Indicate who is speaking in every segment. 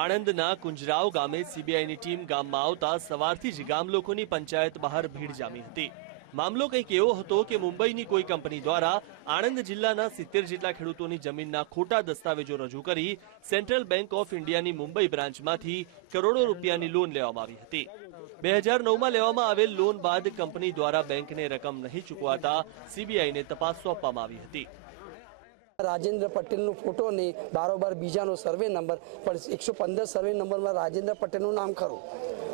Speaker 1: આણંદના કુંજરાવ ગામે સીબીઆઈની ટીમ ગામમાં આવતા સવારથી જ ગામ લોકોની પંચાયત બહાર ભીડ જામી હતી. મામલો કંઈક એવો હતો કે મુંબઈની કોઈ કંપની દ્વારા આણંદ જિલ્લાના સિત્તેર જેટલા ખેડૂતોની જમીનના ખોટા દસ્તાવેજો રજૂ કરી સેન્ટ્રલ બેંક ઓફ ઇન્ડિયાની મુંબઈ બ્રાન્ચમાંથી કરોડો રૂપિયાની લોન લેવામાં આવી હતી. બે હજાર નવમાં લેવામાં આવેલ લોન બાદ કંપની દ્વારા બેંકને રકમ નહીં ચૂકવાતા સીબીઆઈને તપાસ સોંપવામાં આવી હતી.
Speaker 2: રાજેન્દ્ર પટેલનો ફોટો ને બારોબાર બીજાનો સર્વે નંબર પણ એકસો સર્વે નંબરમાં રાજેન્દ્ર પટેલનું નામ ખરું.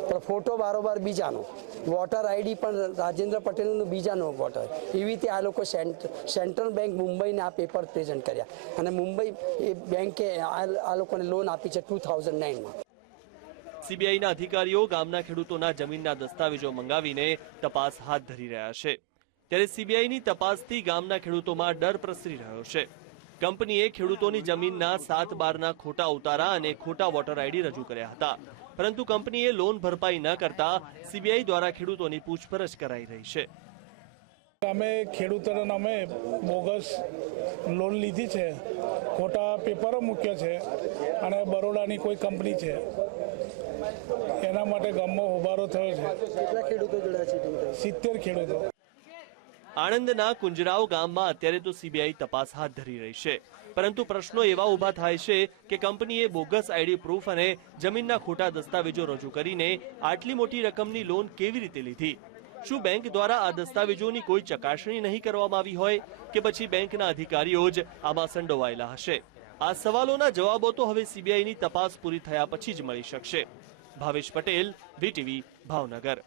Speaker 2: પણ ફોટો બારોબાર બીજાનો. વોટર આઈડી પણ રાજેન્દ્ર પટેલનું બીજાનો વોટર એવી રીતે આ લોકો સેન્ટ્રલ બેંક મુંબઈને આ પેપર પ્રેઝન્ટ કર્યા. અને મુંબઈ એ બેંકે આ લોકોને લોન આપી છે ટુ થાઉઝન્ડ
Speaker 1: સીબીઆઈના અધિકારીઓ ગામના ખેડૂતોના જમીનના દસ્તાવેજો મંગાવીને તપાસ હાથ ધરી રહ્યા છે. ત્યારે સીબીઆઈની તપાસથી ગામના ખેડૂતોમાં ડર પ્રસરી રહ્યો છે. કંપનીએ ખેડૂતોની જમીનના સાત બારના ખોટા ઉતારા અને ખોટા વોટર આઈડી રજૂ કર્યા હતા. પરંતુ કંપનીએ લોન ભરપાઈ ન કરતા સીબીઆઈ દ્વારા ખેડૂતોની પૂછપરછ કરાઈ રહી છે.
Speaker 3: અમે ખેડૂતોના નામે બોગસ લોન લીધી છે. ખોટા પેપરો મૂક્યા છે અને બરોડાની કોઈ કંપની છે. એના માટે ગામમાં હોબારો થયો છે.
Speaker 2: કેટલા ખેડૂતો જોડાયા છે
Speaker 3: સિત્તેર ખેડૂતો.
Speaker 1: આણંદના કુંજરાવ ગામમાં અત્યારે તો સીબીઆઈ તપાસ હાથ ધરી રહી છે. પરંતુ પ્રશ્નો એવા ઊભા થાય છે કે કંપનીએ બોગસ આઈડી પ્રૂફ અને જમીનના ખોટા દસ્તાવેજો રજૂ કરીને આટલી મોટી રકમની લોન કેવી રીતે લીધી? શું બેંક દ્વારા આ દસ્તાવેજોની કોઈ ચકાસણી નહીં કરવામાં આવી હોય કે પછી બેંકના અધિકારીઓ જ આમાં સંડોવાયેલા હશે? આ સવાલોના જવાબો તો હવે સીબીઆઈની તપાસ પૂરી થયા પછી જ મળી શકશે. ભાવેશ પટેલ વીટીવી ભાવનગર.